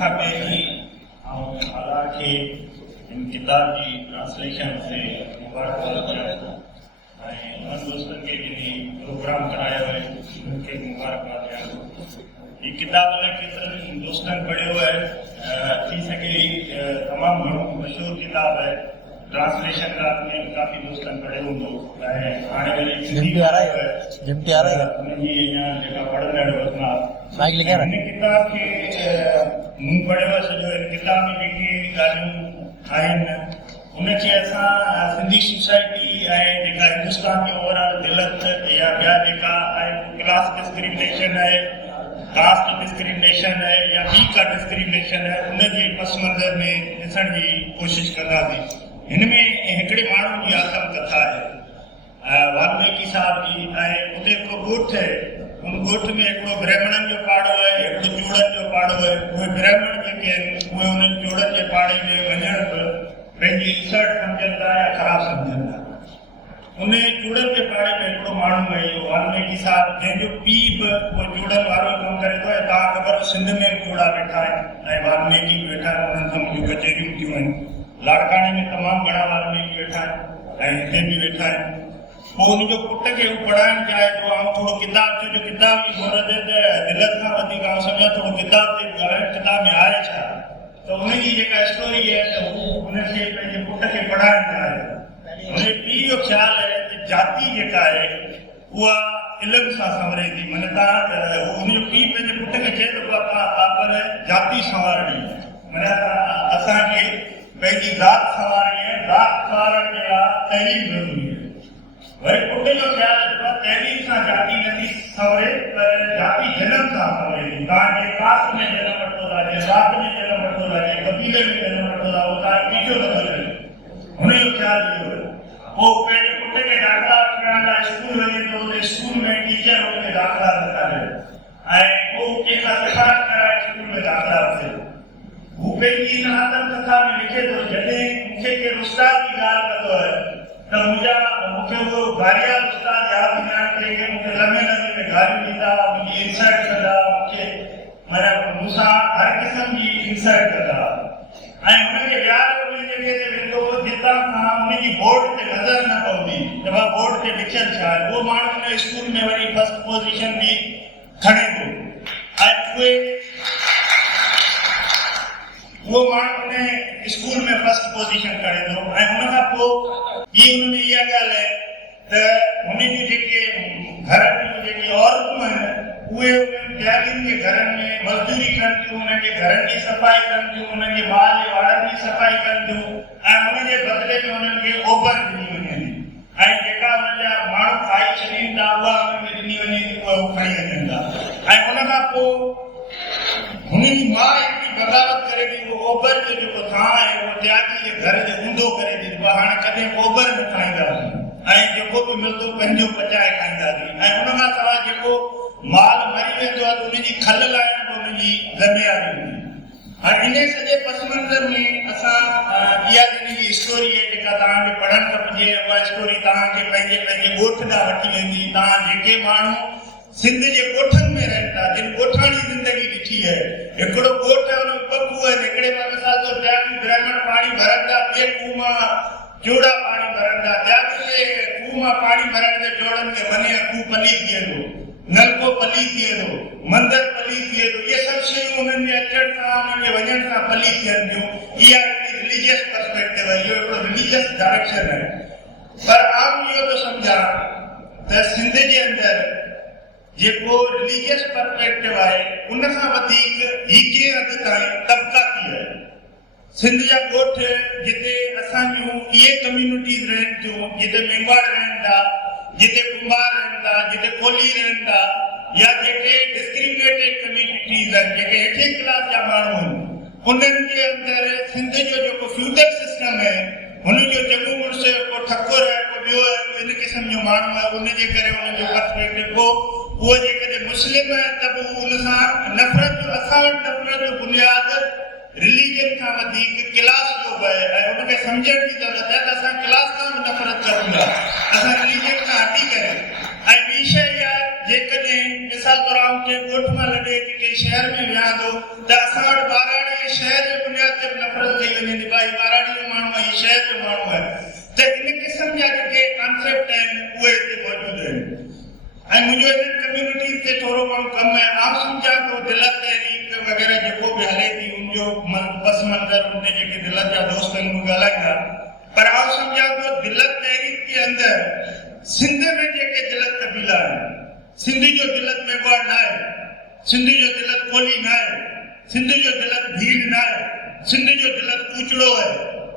खां पहिरीं आला खे इन किताब की ट्रांसलेशन से मुबारकबाद ॾियां ऐं उन दोस्तनि खे जिन प्रोग्राम करायो आहे उनखे मुबारकबाद ॾियां। ये किताब ने केतिरनि दोस्तनि पढ़ियो है, थी सके तमामु घणो मशहूर किताब है, ट्रांसलेशन में काफ़ी दोस्तनि पढ़ियो हूंदो ऐं हाणे वरी जिमटी आ रहा है उनजी अञा जेका पढ़ंदड़ वठंदा माइक लेके आ रहा हिन किताब खे मूं पढ़ियो आहे सॼो। हिन किताब में जेके ॻाल्हियूं आहिनि उनखे असां सिंधी सोसाइटी ऐं जेका हिंदुस्तान में ओवरऑल दिलत या ॿिया जेका आहिनि क्लास डिस्क्रिमिनेशन आहे, कास्ट डिस्क्रिमिनेशन है या ॿी का डिस्क्रिमिनेशन है, उनजे पस मंज़र में ॾिसण जी कोशिशि कंदासीं। हिन में हिकिड़े माण्हू जी आत्मकथा आहे वाल्मीकि साहब जी, ऐं उते हिकिड़ो ॻोठु आहे, उन ॻोठ में हिकिड़ो ब्राह्मणनि जो पाड़ो आहे, हिकिड़ो चूड़नि जो पाड़ो आहे। उहे ब्राह्मण जेके आहिनि उहे उन्हनि चूड़नि जे पाड़े में वञण बि पंहिंजी इंसल्ट सम्झनि था या ख़राबु सम्झनि था। उन चूड़नि जे पाड़े में हिकिड़ो माण्हू आहे इहो वाल्मीकि साहब, जंहिंजो पीउ बि उहो चूड़नि वारो कमु करे थो। ऐं तव्हां ख़बर सिंध में चूड़ा वेठा आहिनि ऐं वाल्मीकि वेठा आहिनि, उन्हनि सां मुंहिंजूं कचहरियूं थियूं आहिनि। लाड़काणे में तमामु घणा वाल्मीकि वेठा आहिनि ऐं हिते बि वेठा आहिनि। पोइ उनजो पुट खे हू पढ़ाइणु चाहे थो, ऐं थोरो किताब जो किताब जी घुर ते त दिलत खां वधीक आउं सम्झां थोरो किताब ते ॻाल्हाइणु, किताब में आहे छा, त उनजी जेका स्टोरी आहे त हू उनखे पंहिंजे पुट खे पढ़ाइणु चाहे थो। हुनजे पीउ जो ख़्यालु आहे त जाति जेका आहे उहा इल्म सां संवरे थी। माना तव्हां हुनजो पीउ पंहिंजे पुट खे चए थो तव्हां पर जाति संवारणी, माना असांखे पंहिंजी ज़ात संवारणी आहे, ज़ात संवारण जे लाइ तइलीम ज़रूरी आहे। वरी पुट जो ख़्यालु आहे तइलीम सां जाति नथी संवरे, पर जाति जनम सां संवरे थी। तव्हां जे कास्ट में जनम वठो था, जे ज़ात में जनम वठो था, जे कबीले में जनम वठो था, उहो तव्हां पीछो नथो लॻे। हुनजो ख़्यालु इहो आहे। पोइ पंहिंजे पुट खे दाख़िला वठण लाइ स्कूल वञे थो, त स्कूल में टीचर हुनखे दाख़िला नथा ॾियनि ऐं पोइ कंहिंखां सिफारिश कराए स्कूल में दाख़िला वठे। हू पंहिंजी इन आत्मकथा में लिखे थो, जॾहिं मूंखे केरु उस्ताद जी ॻाल्हि कंदो आहे त मूंखे उहो गारियाल उस्ताद यादि ईंदा आहिनि, कंहिंखे मूंखे लम्हे लम्हे में गारियूं ॾींदा, मुंहिंजी इंसल्ट कंदा, मूंखे माना मूंसां हर क़िस्म जी इंसल्ट कंदा ऐं हुनखे विहारे उन जॻह ते वेंदो जितां खां उनजी बोर्ड ते नज़र न पवंदी त मां बोर्ड ते लिखियलु छा आहे। उहो माण्हू उन स्कूल में वरी फर्स्ट पोज़ीशन बि खणे थो ऐं उहो माण्हू उन स्कूल में फर्स्ट पोज़ीशन खणे थो। ऐं हुन खां पोइ हुन में इहा ॻाल्हि आहे त हुन जूं जेके घर जूं जेके औरतूं आहिनि उहे उन्हनि ॾियारियुनि जे घरनि में मज़दूरी कनि थियूं, उन्हनि जे घरनि जी सफ़ाई कनि थियूं, उन्हनि जे माल जे वाड़नि जी सफ़ाई कनि थियूं ऐं हुन जे बदिले में उन्हनि खे ओभर ॾिनी वञे थी ऐं जेका हुन जा माण्हू खाई छॾीनि था उहा उन्हनि खे ॾिनी वञे थी, उहा उहे खणी अचनि था। ऐं हुन खां पोइ हुनजी माउ एतिरी बग़ावत करे थी, उहो ओभर जो जेको थां आहे उहो त्यागी जे घर जो ऊंधो करे थी, हाणे कॾहिं ओभर न खाईंदासीं ऐं जेको बि मिलंदो पंहिंजो पचाए खाईंदासीं। ऐं हुन खां सवाइ जेको माल मरी वेंदो आहे त उनजी खल लाइ उनजी ज़िमेवारी हूंदी। हाणे इन सॼे पस मंज़र में असां इहा जी स्टोरी आहे जेका तव्हांखे पढ़णु खपजे। उहा स्टोरी तव्हांखे पंहिंजे पंहिंजे ॻोठ ॾांहुं वठी वेंदी। तव्हां जेके माण्हू सिंध जे ॻोठनि में रहनि था, जिन ॻोठाणी ज़िंदगी ॾिठी आहे, हिकिड़ो ॻोठ आहे हुन में ॿ खूह आहिनि, हिकिड़े मां मिसाल तौर ॿिया ब्राह्मण पाणी भरनि था, ॿिए खूह मां चोड़ा पाणी भरनि था, ॿिया खूह मां पाणी भरण ते चोड़नि खे वञे खूह पली थिए थो, नलको पली थिए थो, मंदरु पली थिए थो। इहे सभु शयूं हुननि जे अचण सां हुननि जे वञण सां पली थियनि थियूं। इहा हिकिड़ी रिलीजियस पर्सपेक्टिव आहे, इहो हिकिड़ो रिलीजियस डायरेक्शन आहे। पर आउं इहो थो सम्झां त सिंध जे अंदरि जेको रिलीजियस पर्सपेक्टिव आहे उन खां वधीक ही कंहिं हद ताईं तबक़ाती आहे। सिंध जा ॻोठ जिते असांजूं इहे कम्यूनिटीज़ रहनि थियूं, जिते मेंवाड़ रहनि था, जिते कुंभार रहनि था, जिते कोली रहनि था, या जेके डिस्क्रिमिनेटेड कम्यूनिटीज़ आहिनि, जेके हेठे क्लास जा माण्हू आहिनि, उन्हनि जे अंदरि सिंध जो जेको फ्यूडल सिस्टम आहे हुनजो चङो मुड़ुस को ठकुर आहे, को ॿियो आहे, को इन क़िस्म जो माण्हू आहे, उनजे करे उनजो पर्सपेक्टिव को उहो जेकॾहिं मुस्लिम आहे त बि उन सां नफ़रत जो असां वटि नफ़रत जो बुनियादु रिलीजन खां वधीक क्लास जो बि आहे ऐं हुनखे सम्झण जी ज़रूरत आहे त असां क्लास खां बि नफ़रत करूं था, असां रिलीजन खां हटी करे। ऐं ॿी शइ इहा जेकॾहिं मिसाल तौर कंहिं ॻोठ मां लॾे कंहिं शहर में विया थो त असां वटि ॿाराणी वञे भाई महाराणी जो माण्हू आहे, शहर जो माण्हू आहे, त इन क़िस्म जा जेके कॉन्सेप्ट आहिनि उहे हिते मौजूदु आहिनि। ऐं मुंहिंजो हिन कम्यूनिटीज़ ते थोरो घणो कमु आहे। आउं सम्झां थो दिलत तहरीक वग़ैरह जेको बि हले थी उनजो पस मंज़र उन जेके दिलत जा दोस्त आहिनि उहे ॻाल्हाईंदा, पर आउं सम्झां थो दिलत तहरीक जे अंदरि सिंध में जेके दिलत कबीला आहिनि, सिंधी जो दिलत मेवाड़ न आहे, सिंधी जो दिलत कोली न आहे, सिंध जो दिलत भील न आहे, सिंध जो दिलत कूचड़ो आहे,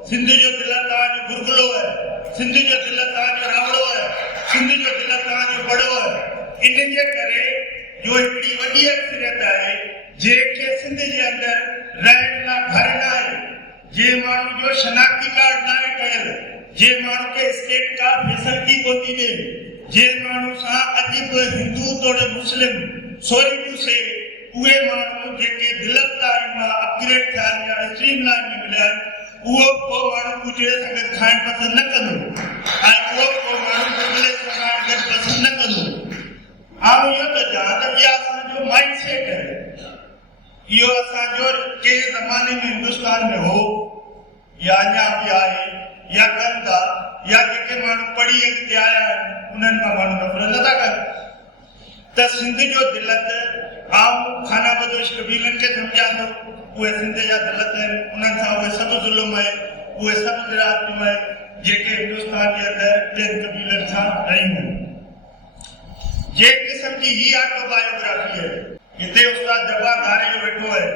सिंध जो दिलत तव्हांजो गुरगुलो आहे, सिंध जो दिलत तव्हांजो रावड़ो आहे, सिंध जो दिलत तव्हांजो बड़ो आहे। इन जे करे जो हिकिड़ी वॾी अक्सरियत आहे जंहिंखे सिंध जे अंदरि रहण लाइ घर न आहे, जे माण्हू जो शनाख्ती कार्ड न आहे ठहियल, जे माण्हू खे स्टेट का फैसिलिटी कोन थी ॾे, जे माण्हू सां अॼु बि हिंदू तोड़े मुस्लिम सॉरी टू से उहे माण्हू जेके दिलत लाइन मां अपग्रेड थिया या स्ट्रीम लाइन में मिलिया उहो को माण्हू गुजरे सां गॾु खाइण पसंदि न कंदो ऐं उहो को माण्हू गुजरे सां गॾु पसंदि न कंदो। आउं इहो थो चवां त इहा असांजो माइंड सेट आहे, इहो असांजो कंहिं ज़माने में हिंदुस्तान में हो या अञा बि आहे या कनि था, या जेके माण्हू पढ़ी अॻिते आया आहिनि उन्हनि खां माण्हू नफ़रत नथा कनि। त सिंध जो दिलत आउं खाना बदोश कबीलनि खे सम्झां थो, उहे सिंध जा दिलत आहिनि, उन्हनि सां उहे सभु ज़ुल्म आहे, उहे सभु विरासतूं आहिनि जेके हिंदुस्तान जे अंदरि ॿियनि कबीलनि सां रहियूं आहिनि। जे क़िस्म जी ही ऑटोबायोग्राफी आहे, हिते उस्ताद जब्बार धारे जो वेठो आहे,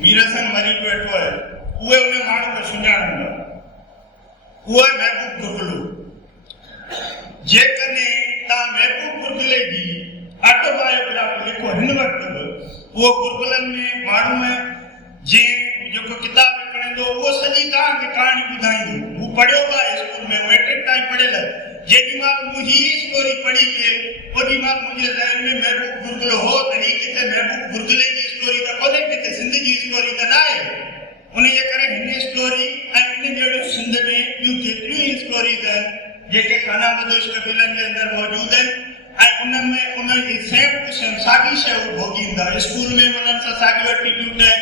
मीर हसन मरी जो वेठो आहे, उहे उन माण्हू खे सुञाणंदा, उहो आहे महबूब गुरगुलो। जेकॾहिं तव्हां महबूब गुरगुले जी ऑटोबायोग्राफी लिखो हिन वक़्तु बि, उहो गुरगुलनि में माण्हू जेको किताब विकिणंदो उहो सॼी तव्हांखे कहाणी ॿुधाईंदो। हू पढ़ियो बि आहे स्कूल में, मैट्रिक ताईं पढ़ियल। जेॾीमहिल मूं हीअ स्टोरी पढ़ी के ओॾीमहिल मुंहिंजे ज़हन में महबूब गुरगुलो हो त हीअ किथे महबूब गुरगुले जी स्टोरी त कोन्हे, किथे सिंध जी स्टोरी त न आहे। उन जे करे हिन स्टोरी ऐं इन जहिड़ियूं सिंध में ॿियूं जेतिरियूं स्टोरीज़ आहिनि जेके खाना बदोश कबीलनि जे अंदरि मौजूदु आहिनि ऐं उनमें उन जी सेम क़िस्म साॻी शइ भोॻींदा, स्कूल में उन्हनि सां साॻियो एटीट्यूड आहे।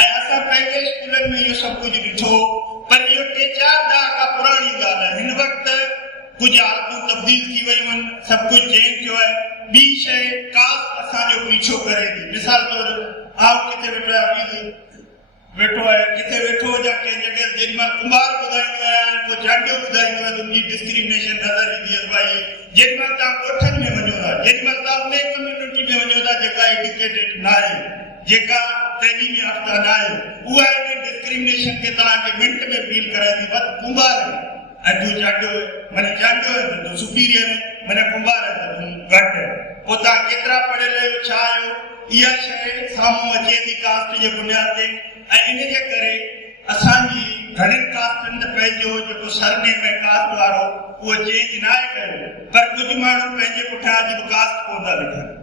ऐं असां पंहिंजे स्कूलनि में इहो सभु कुझु ॾिठो, पर इहो 3-4 ॾहाका पुराणी ॻाल्हि आहे। हिन वक़्तु कुझु हालतूं तब्दील थी वयूं आहिनि, सभु कुझु चेंज थियो आहे। ॿी शइ कास्ट असांजो पीछो करे थी। मिसाल तौरु आउं किथे वेठो आहे, वेठो आहे किथे वेठो हुजां कंहिं जॻह, जेॾीमहिल कुंभार ॿुधाईंदो आहियां को चांडियो ॿुधाईंदो आहे, तुंहिंजी डिस्क्रिमिनेशन नज़र ईंदी आहे भाई। जेॾीमहिल तव्हां ॻोठनि में वञो था, जेॾीमहिल तव्हां उन कम्यूनिटी में वञो था जेका एजुकेटेड न आहे, जेका तइलीम याफ़्ता न आहे, उहा इन डिस्क्रिमिनेशन खे तव्हांखे मिंट में फील कराईंदी। बस कुंभार ऐं तूं चांडियो माने चांडियो आहे त तूं सुपीरियर आहे, माने कुंभार आहे त तूं घटि आहे। पोइ तव्हां केतिरा पढ़ियल आहियो, छा आहियो, इहा शइ साम्हूं अचे थी कास्ट जे बुनियाद ते। ऐं इन जे करे असांजी घणनि कास्टनि त पंहिंजो जेको सरनेम आहे कास्ट वारो उहो चेंज न आहे कयो, पर कुझु माण्हू पंहिंजे पुठियां अॼु बि कास्ट कोन था लिखनि।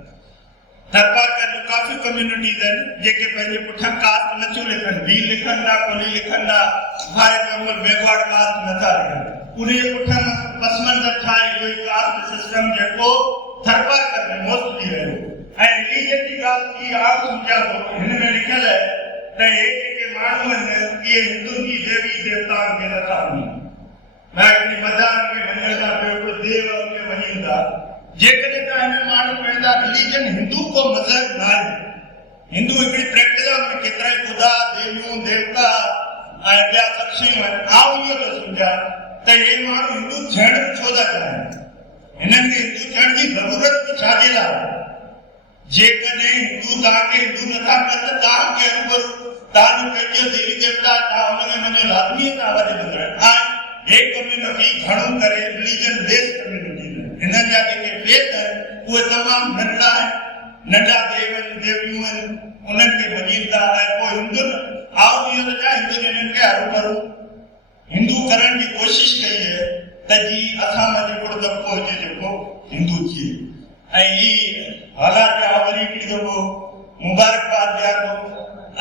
थरपारकर जूं काफ़ी कम्यूनिटीज़ आहिनि जेके पंहिंजे पुठियां कास्ट नथियूं लिखनि, भील लिखनि था, कोली लिखनि था, फॉर एग्जाम्पल मेवाड़ कास्ट नथा लिखनि। उन जे पुठियां पस मंज़र छा आहे, इहो ई कास्ट सिस्टम जेको थरपारकर में मोस्टली रहियो। ऐं रिलीजन जी ॻाल्हि थी, आउं सम्झां थो हिन में लिखियल आहे त हे जेके माण्हू आहिनि इहे हिंदुनि जी देवी देवताउनि खे नथा मञनि, हिकिड़ी मदार खे मञनि था, ॿियो देव खे मञनि था। जेकॾहिं तव्हां हिन माण्हू पंहिंजा रिलीजन हिंदू को मज़हब न आहे, हिंदू हिकिड़ी प्रैक्टिस आहे, हुन केतिरा ई ख़ुदा देवियूं देवता ऐं ॿिया सभु शयूं आहिनि। आउं इहो थो सम्झां त हे माण्हू हिंदू थियण छो था चाहिनि, हिननि खे हिंदू थियण जी ज़रूरत छाजे लाइ? जेकॾहिं हिंदू तव्हांखे हिंदू नथा कनि त तव्हांखे रूबरू तव्हांजो पंहिंजो देवी देवता तव्हां हुनखे मञो लाज़मी आहे, तव्हां वरी ॿुधायो। ऐं हे कम्यूनिटी घणो करे रिलीजन बेस्ड कम्यूनिटी आहे, हिननि जा जेके फेथ आहिनि उहे तमामु नंढा आहिनि, नंढा देव देवियूं आहिनि, उन्हनि खे मञीनि था। ऐं पोइ हिंदुनि आउं इहो थो चाहियां हिंदुनि हिननि खे हरूभरू हिंदू करण जी कोशिशि कई आहे त जी असां में हिकिड़ो दफ़ो हुजे जेको हिंदू थिए। ऐं ही हालात वरी हिकिड़ी दफ़ो मुबारकबाद ॾियां थो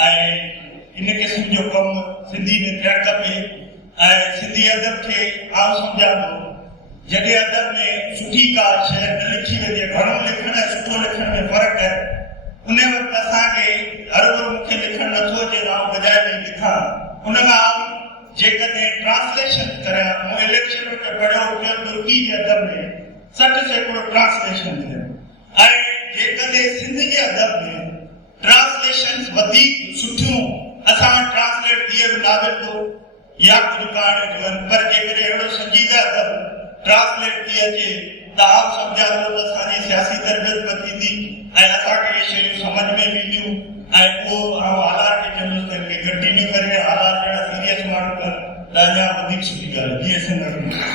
ऐं इन क़िस्म जो कमु सिंधी में थियणु खपे। ऐं सिंधी अदब खे आउं सम्झां थो जॾहिं अदब में सुठी का शइ न लिखी वञे, घणो लिखण ऐं सुठो लिखण में फ़र्क़ु आहे, उन वक़्तु असांखे हर भेरो मूंखे लिखणु नथो अचे त आउं बजाए ॾेई लिखां, उन खां जेकॾहिं ट्रांसलेशन करियां मूं इलेक्शन में पढ़ियो हुयो तुर्की जे अदब में 60% ट्रांसलेशन थिया ऐं जेकॾहिं सिंध जे अदब में ट्रांसलेशन वधीक सुठियूं असां ट्रांसलेट थिए बि नाविल तो या कुझु कहाणी थियनि पर जेकॾहिं अहिड़ो संजीदा अदब ट्रांसलेट थी अचे त आउं सम्झां थो त असांजी सियासी तरबियत बि थींदी ऐं असांखे इहे शयूं सम्झ में बि ईंदियूं ऐं पोइ आउं हालात खे चवंदुसि त हिनखे कंटिन्यू करे हालात जहिड़ा सीरियस माण्हू कनि त अञा वधीक सुठी ॻाल्हि जीअं सिंध में